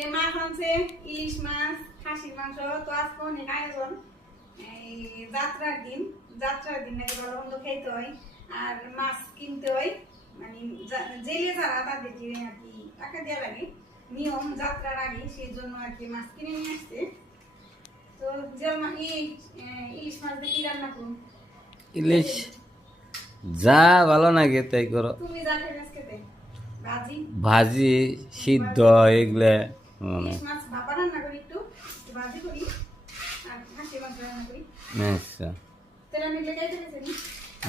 যে মাছ আনছে ইলিশ মাছ খাসির মাংস তো আজকে অনেক আয়োজন। এই যাত্রার দিন যাত্রার দিন নাকি ভালো মন্দ খেতে হয় আর মাছ কিনতে হয়। মানে জেলে যারা তাদেরকে আর কি টাকা দেওয়া লাগে। নিয়ম যাত্রার আগে সেই জন্য আর কি মাছ কিনে নিয়ে আসছে। তো যে মা- এই আহ, ইলিশ মাছ দিয়ে কি রান্না করুন? ইলিশ? যা ভালো লাগে তাই করো। তুমি যা খেয়ে ভাজি? ভাজি সিদ্ধ এগুলা। মানে আচ্ছা।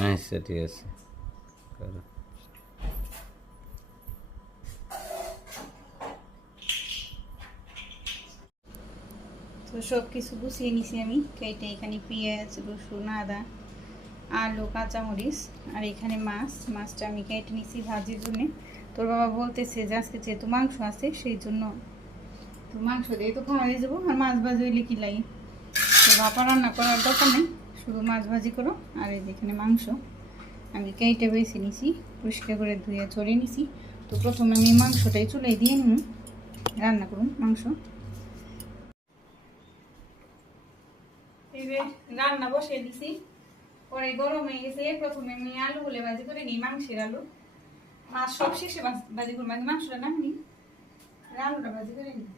আচ্ছা ঠিক আছে। করো। তো সব কিছু গুছিয়ে নিছি আমি। কেটে এখানে পেঁয়াজ রসুন আদা আলু কাঁচামরিচ আর এখানে মাছ। মাছটা আমি কেটে নিছি ভাজির জন্য। তোর বাবা বলতেছে যে আজকে যেহেতু মাংস আছে সেই জন্য তো মাংস দিয়ে তো খাওয়া যাব, আর মাছ ভাজি হইলে কি লাগে? তো ভাপা রান্না করার দরকার নেই, শুধু মাছ ভাজি করো, আর এই যে এখানে মাংস। আমি কেটে বেছে নিছি, পরিষ্কার করে ধুয়ে চড়িয়ে নিছি। তো প্রথমে আমি মাংসটাই চুলাই দিয়ে নিই রান্না করুন মাংস। রান্না বসিয়ে দিছি, পরে গরম হয়ে গেছে, প্রথমে আমি আলু গুলে ভাজি করে নিই, মাংসের আলু। মাছ সব শেষে ভাজি আগে মাংসটা নামিনি আলুটা ভাজি করে নিই।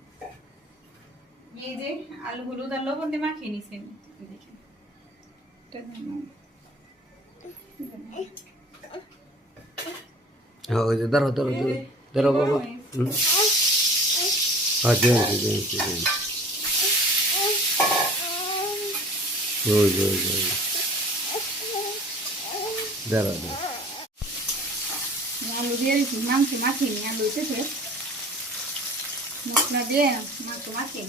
এই যে আলু হলুদ আর লবণ দিয়ে মাখিয়ে নিছি আমি এই দেখেন এটা নামাও। হ্যাঁ, ওই যে ধরো ধরো ধরো ধরো বাবা হুম। হ্যাঁ দিও দিও দিও দিও ওই যে, ওই যে, ওই যে। দাঁড়া দাঁড়া আলু দিয়ে দিচ্ছি মাংস মাখিয়ে নিই আলু উঠেছে মশলা দিয়ে মাংস মাখিয়ে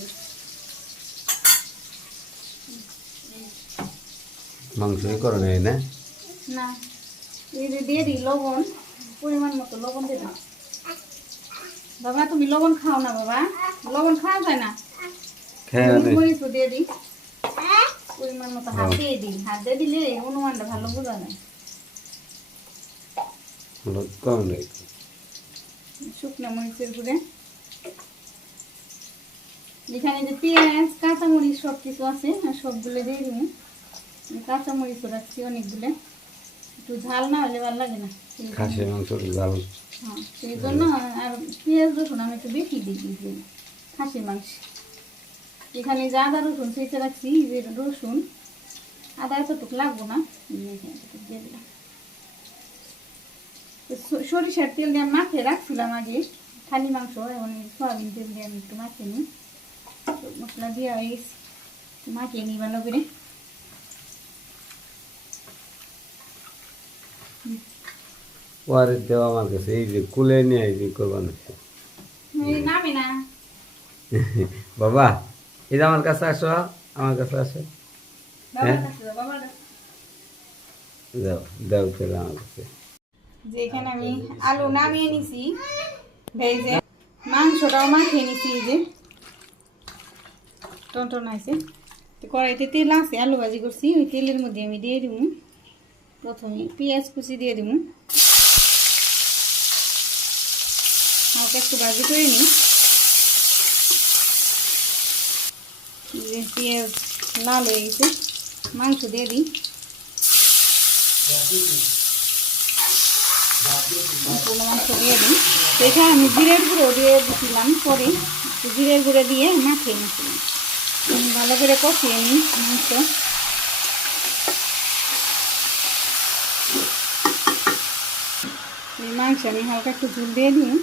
মাংসই করো না? না এই যে দিয়ে দিই লবণ পরিমাণ মতো লবণ দিয়ে দাও। বাবা তুমি লবণ খাও না বাবা লবণ খাওয়া যায় না? খেয়ে হলুদ নেই মরিচও দিয়ে দিই। পরিমাণ মতো হাত দিয়ে দিই। হাত দিয়ে দিলে অনুমানটা ভালো বোঝা যায়। কম নেই শুকনো মরিচের গুঁড়ে। এখানে যে পেঁয়াজ কাঁচামরিচ সব কিছু আছে সবগুলো দিয়ে দিই। কাঁচামরিচও রাখছি অনেকগুলো। একটু ঝাল না হলে ভালো লাগে না মাংসর জাল হ্যাঁ সেই জন্য আর পেঁয়াজ রসুন আমি একটু বেশি দিই খাসির মাংস। এখানে যে আদা রসুন সেটা রাখছি যে রসুন। আদা এতটুকু লাগবো না দিয়ে দিলাম। সরিষার তেল দিয়ে মাখিয়ে রাখছিলাম আগে খালি মাংস এখন সয়াবিন তেল দিয়ে আমি একটু মাখিয়ে নিই। মশলা দিয়ে মাখিয়ে নিই ভালো করে। ওয়ারে দেওয়া আমার কাছে এই যে কুলে নিয়ে এই যে করবান না। বাবা এই যে আমার কাছে আসো আমার কাছে আসো। হ্যাঁ? দাও দাও তাহলে আমার কাছে। যে এখানে আমি আলু নামিয়ে নিছি ভেজে মাংসটাও মাখিয়ে নিছি এই যে। টনটন আছে তো কড়াইতে তেল আছে আলু ভাজি করছি ওই তেলের মধ্যে আমি দিয়ে দিব প্রথমে পেঁয়াজ কুচি দিয়ে দিব হালকা একটু ভাজি করে নিই। পেঁয়াজ লাল হয়ে গেছে, মাংস দিয়ে দিই। মাংস দিয়ে দিই। এখানে আমি জিরের গুঁড়ো দিয়ে দিয়েছিলাম পরে জিরের গুঁড়ো দিয়ে মাখিয়ে নিয়েছিলাম ভালো করে কষিয়ে নিই মাংস। মাংস আমি হালকা একটু ঝুল দিয়ে দিই।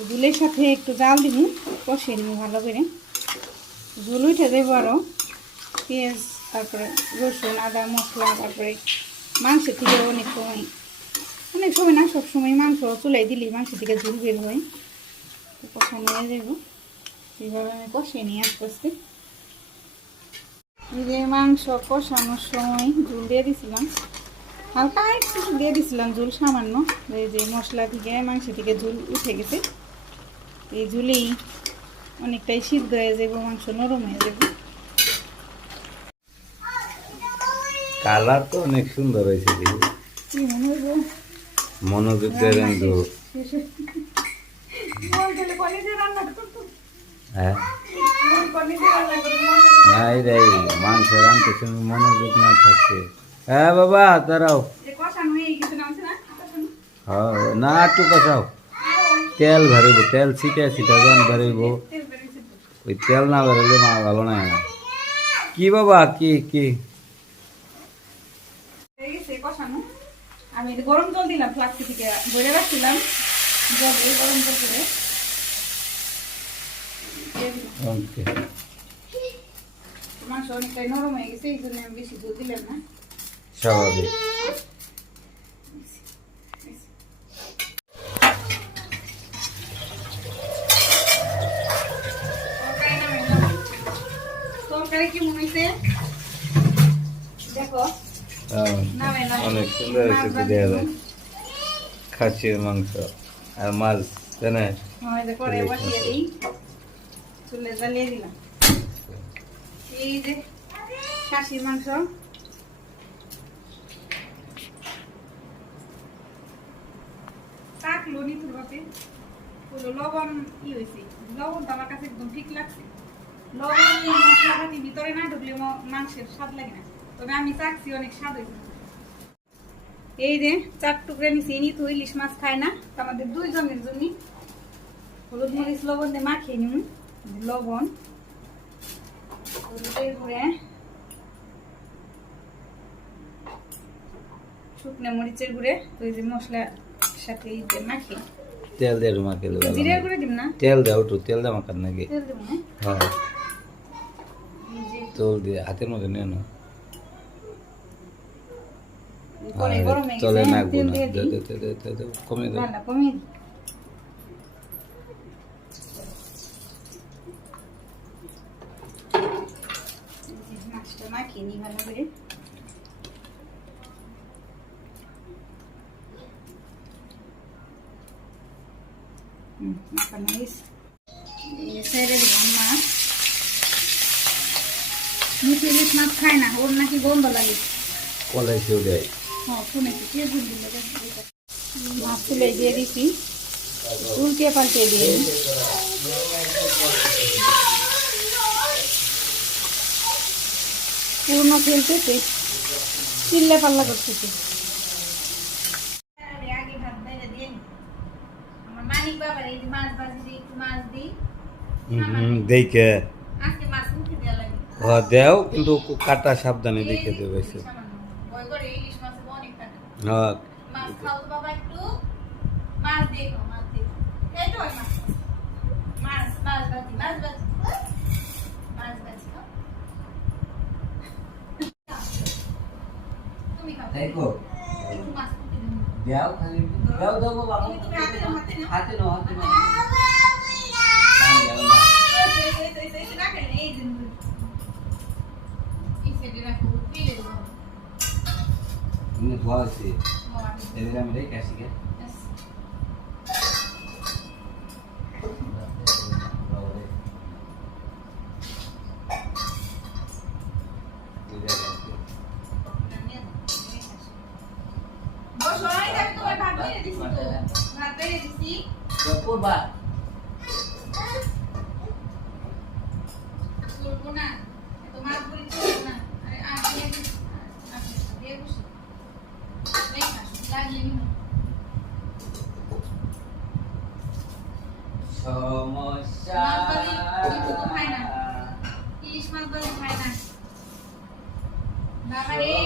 তো ঝুলের সাথে একটু জাল দিব, কষিয়ে নিই ভালো করে। ঝুল উঠে দেবো আরও পেঁয়াজ, তারপরে রসুন, আদা মশলা তারপরে মাংস থেকে অনেক সময় অনেক সময় না সব সময় মাংস চুলাই দিলি মাংস থেকে ঝুল বের হয়। তো কষানো হয়ে যাব এইভাবে আমি কষিয়ে নিয়ে আস্তে আস্তে। যে মাংস কষানোর সময় ঝুল দিয়ে দিছিলাম। হালকা একটু দিয়ে দিছিলাম ঝুল সামান্য। এই যে মশলা থেকে মাংস থেকে ঝুল উঠে গেছে। এই ঝুলেই অনেকটাই সিদ্ধ হয়ে যাব মাংস নরম হয়ে যাবে। কালার তো অনেক সুন্দর হয়েছে মনে মনোযোগ তো। মন করতো হ্যাঁ? নাই রে মাংস রানতে তুমি মনোযোগ না থাকতে। হ্যাঁ বাবা দাঁড়াও। না একটু কষাও। তেল ভরিব তেল ছিটে ছিটে যখন ভরিব। ওই তেল না বেরোলে মা ভালো না কি বাবা কি কি? আমি গরম জল দিলাম ফ্লাক্সি থেকে ভরে রাখছিলাম। জল এই গরম জল করে। ওকে। মাংস অনেকটাই নরম হয়ে গেছে এই জন্য আমি বেশি দুধ দিলাম না। স্বাভাবিক। তরকারি কি মনে হয়েছে দেখো। নামাই নাও। অনেক সুন্দর মাছ দেওয়া যায়। খাসির মাংস আর মাছ তাই না? চুলে জ্বালিয়ে দিলাম। এই যে খাসির মাংস। চাকলো নিতুর বাপে। লবণ ই হয়েছে লবণ আমার কাছে একদম ঠিক লাগছে। লবণ মশলা ভিতরে না ঢুকলে মাংসের স্বাদ লাগে না। তবে আমি চাকছি অনেক স্বাদ হয়েছে এই যে চার টুকরে নিচে ইলিশ মাছ খায় না তো আমাদের দুইজনের জন্য হলুদ মরিচ লবণ দিয়ে মাখিয়ে নিন লবণ হলুদের গুঁড়ে শুকনো মরিচের গুঁড়ে এই যে মশলার সাথে এই যে মাখিয়ে। তেল দিয়ে জিরের গুঁড়ে দিব না? তেল দাও একটু তেল দাও মাখার নাকি। তেল দেবো হ্যাঁ। তেল দিয়ে হাতের মধ্যে নিয়ে নাও পরে আর গরম হয়ে তলে গেছে নাকবো তেল না দিয়ে দে, দিই দে, দে, দে, দে, দে, কমে দাও রান্না কমিয়ে দিই এই যে মাছটা মাখিয়ে নিই ভালো করে হুম, মাখানো হয়েছে। ইলিশ মাছ খায় না ওর নাকি গন্ধ লাগে। কলাই সেও দেয়। হ্যাঁ শুনেছি কে দিল মাছ তুলে দিয়ে দিছি উল্টিয়ে পাল্টে দিয়ে। পূর্ণ খেলতেছে চিল্লে পাল্লা করতেছে। দেখে দেওয়া লাগে হ দেও কিন্তু কাটা সাবধানে দেখে দেবে এই যে সামান্য। ভয় করে ইলিশ মাছে অনেক কাটা হ্যাঁ মাছ খাও তো বাবা একটু মাছ দিয়ে খাও মাছ তুমি ধোয়া মার। এদের আমি এই দেখ, তোমার lima. Somosa. Malbali, itu tuh kain lah. Ish malbali kain lah. Bakari,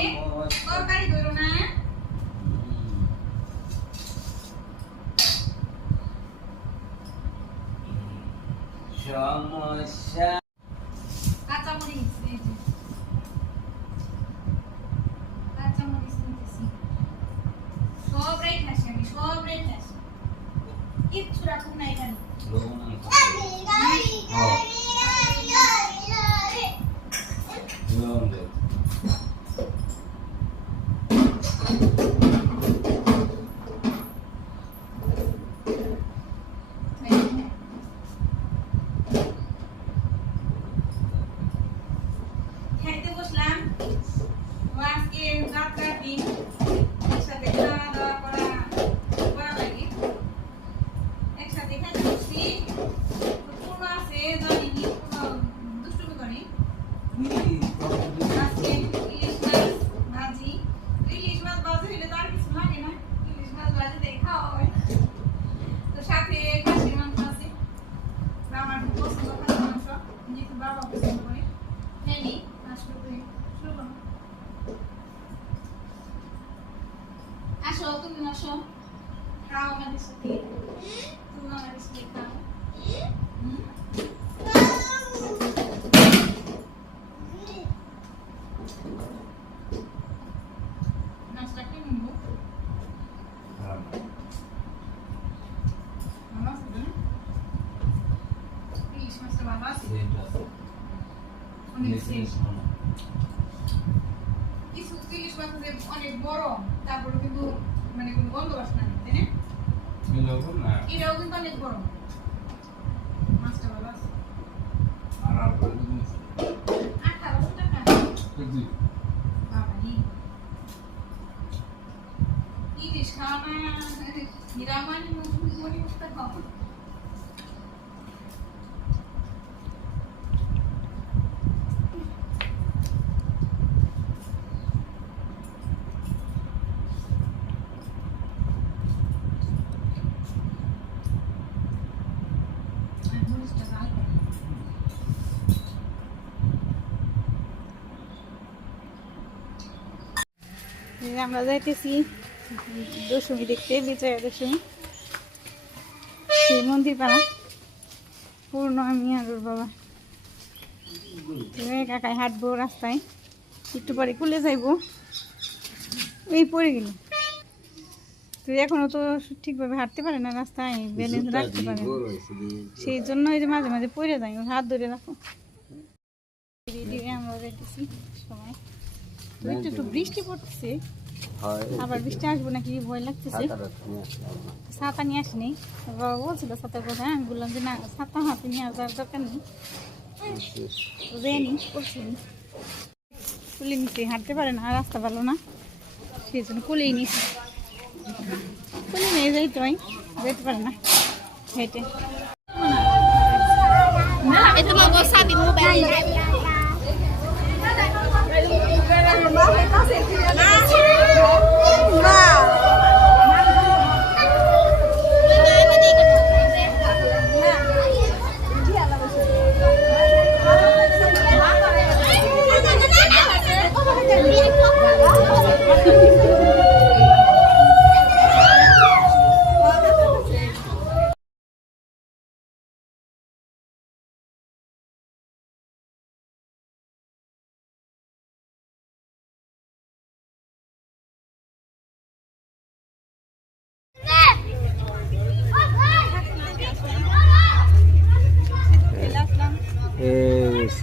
kau kari dulu na. মানে কোনো গন্ধ বাসনা নেই তাই না এটাও কিন্তু অনেক বড় মাছটা ভালো আছে আঠারোশো টাকা বাবা রে। ইলিশ খাওয়া না নিরামানি মনি মুখটা খাওয়া আর মরিচটা লাল করে। এই যে আমরা যাইতেছি দশমী দেখতে বিজয়া দশমী। সেই মন্দির পাড়া। পূর্ণ আমি আর ওর বাবা। কাকায় হাঁটবো রাস্তায়। একটু পরে খুলে যাইবো। এই পড়ে গেল। তুই এখনও তো ঠিকভাবে হাঁটতে পারে না রাস্তায় ব্যালেন্স রাখতে পারে না। সেই জন্য এই যে মাঝে মাঝে পড়ে যাই হাত ধরে রাখো। আমরা যাইতেছি তো একটু একটু বৃষ্টি পড়তেছে। আবার বৃষ্টি আসব নাকি ভয় লাগতেছে। ছাতা নিয়ে আসিনি। বাবা বলছিল ছাতার কথা আমি বললাম যে না ছাতা হাতে নিয়ে আসার দরকার নেই। তো করছিনি কুলে নিচে হাঁটতে পারে না রাস্তা ভালো না। সেই জন্য কুলেই নিছি। কুলে নিয়ে যাইতে হয় যেতে পারে না। হেঁটে। ba?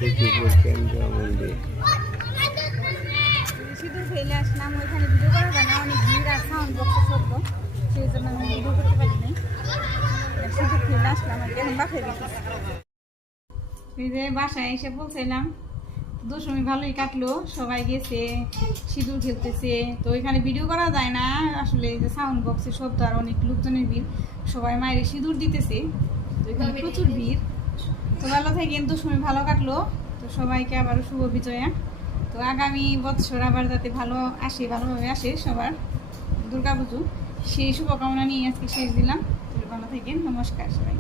সিঁদুর আসলাম, ওইখানে ভিডিও করা যায় না, অনেক ভিড় আর সাউন্ড বক্সে শব্দ সেই জন্য আমি বাসায় যে বাসায় এসে বলছিলাম দশমী ভালোই কাটলো, সবাই গেছে, সিঁদুর খেলতেছে, তো এখানে ভিডিও করা যায় না, আসলে যে সাউন্ড বক্সের শব্দ আর অনেক লোকজনের ভিড়, সবাই মায়ের সিঁদুর দিতেছে, তো এখানে প্রচুর ভিড়। তো ভালো কিন্তু সময় ভালো কাটলো। তো সবাইকে আবারও শুভ বিজয়া। তো আগামী বৎসর আবার যাতে ভালো আসে, ভালোভাবে আসে সবার দুর্গা পুজো সেই শুভকামনা নিয়ে আজকে শেষ দিলাম। ভালো থাকেন, নমস্কার সবাই